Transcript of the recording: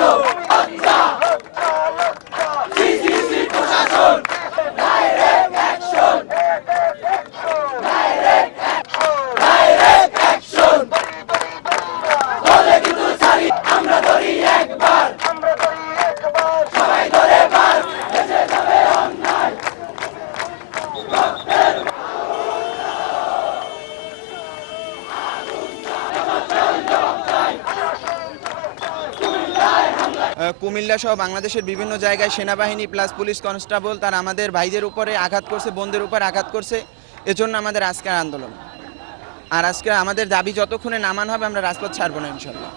Hello. Comilla সহ বাংলাদেশের বিভিন্ন জায়গায় সেনাবাহিনী প্লাস পুলিশ কনস্টেবল তারা আমাদের ভাইদের উপরে আঘাত করছে, বোনদের উপর আঘাত করছে। এজন্য আমাদের আজকের আন্দোলন। আর আজকে আমাদের দাবি যতক্ষণে নামান হবে আমরা রাজপথ ছাড়বো না, ইনশাল্লাহ।